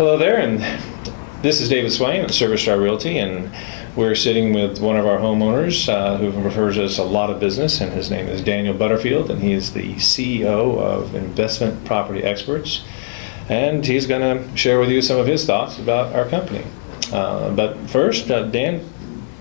Hello there, and this is David Swain at Service Star Realty, and we're sitting with one of our homeowners who refers us a lot of business, and his name is Daniel Butterfield, and he is the CEO of Investment Property Experts, and he's going to share with you some of his thoughts about our company. But first, Dan,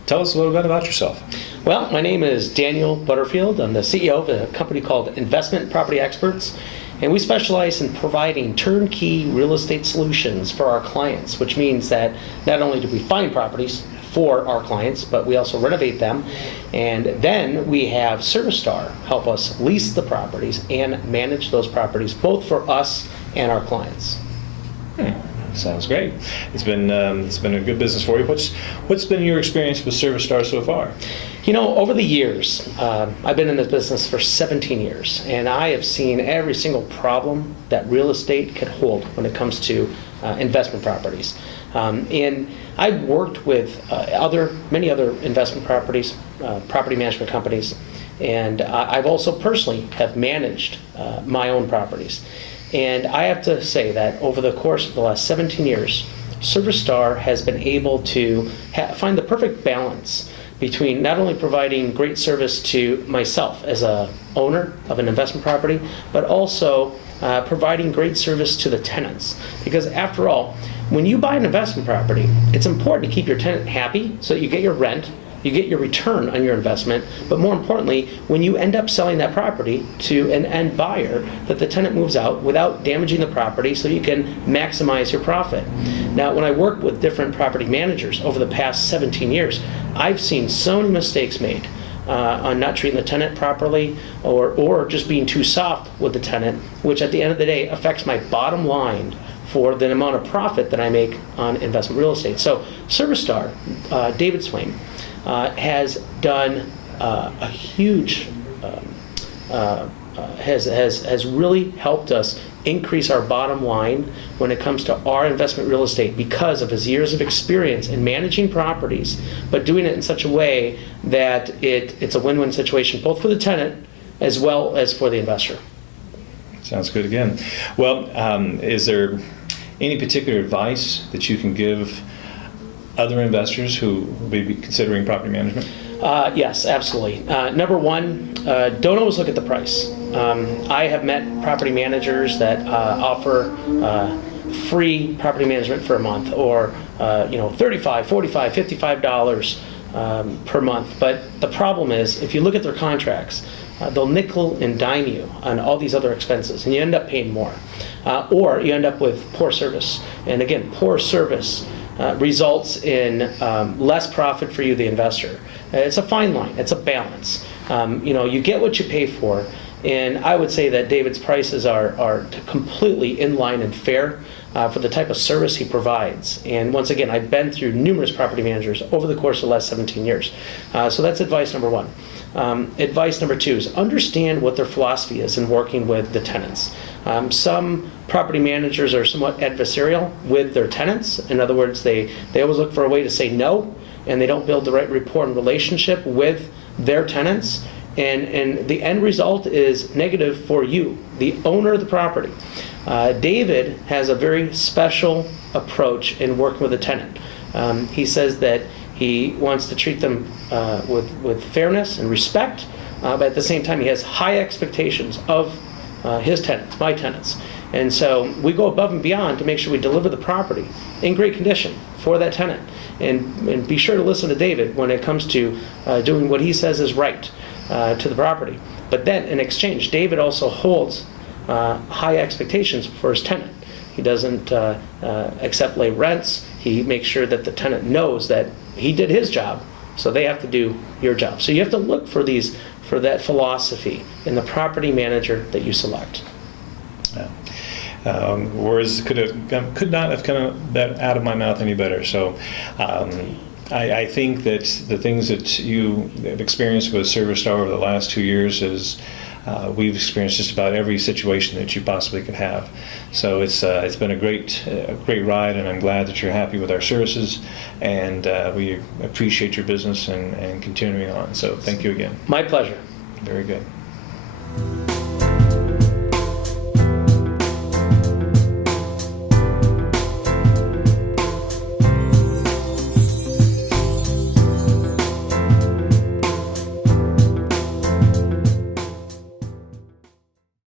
tell us a little bit about yourself. Well, my name is Daniel Butterfield. I'm the CEO of a company called Investment Property Experts, and we specialize in providing turnkey real estate solutions for our clients, which means that not only do we find properties for our clients, but we also renovate them, and then we have Service Star help us lease the properties and manage those properties, both for us and our clients. Sounds great. It's been a good business for you. What's been your experience with Service Star so far? You know, over the years, I've been in this business for 17 years, and I have seen every single problem that real estate can hold when it comes to investment properties. And I've worked with many other investment properties, property management companies, and I've also personally have managed my own properties. And I have to say that over the course of the last 17 years, Service Star has been able to find the perfect balance between not only providing great service to myself as a owner of an investment property, but also providing great service to the tenants. Because after all, when you buy an investment property, it's important to keep your tenant happy so that you get your rent, you get your return on your investment, but more importantly, when you end up selling that property to an end buyer, that the tenant moves out without damaging the property so you can maximize your profit. Now, when I work with different property managers over the past 17 years, I've seen so many mistakes made on not treating the tenant properly or just being too soft with the tenant, which at the end of the day affects my bottom line for the amount of profit that I make on investment real estate. So Service Star, David Swain, has done a huge, has really helped us increase our bottom line when it comes to our investment real estate because of his years of experience in managing properties, but doing it in such a way that it's a win-win situation both for the tenant as well as for the investor. Sounds good again. Well, is there any particular advice that you can give other investors who may be considering property management? Yes, absolutely. Number one, don't always look at the price. I have met property managers that offer free property management for a month, or $35, $45, $55 per month. But the problem is, if you look at their contracts, they'll nickel and dime you on all these other expenses, and you end up paying more. Or you end up with poor service. And again, poor service results in less profit for you, the investor. It's a fine line. It's a balance. You get what you pay for, and I would say that David's prices are completely in line and fair for the type of service he provides. And once again, I've been through numerous property managers over the course of the last 17 years. So that's advice number one. Advice number two is understand what their philosophy is in working with the tenants. Some property managers are somewhat adversarial with their tenants. In other words, they always look for a way to say no, and they don't build the right rapport and relationship with their tenants. And the end result is negative for you, the owner of the property. David has a very special approach in working with a tenant. He says that he wants to treat them with fairness and respect, but at the same time he has high expectations of his tenants, my tenants. And so we go above and beyond to make sure we deliver the property in great condition for that tenant. And be sure to listen to David when it comes to doing what he says is right to the property. But then in exchange, David also holds high expectations for his tenant. He doesn't accept late rents. He makes sure that the tenant knows that he did his job, so they have to do your job. So you have to look for that philosophy in the property manager that you select. Words could not have come that out of my mouth any better. So I think that the things that you have experienced with Service Star over the last 2 years is we've experienced just about every situation that you possibly could have. So it's been a great ride, and I'm glad that you're happy with our services, and we appreciate your business and continuing on. So thank you again. My pleasure. Very good.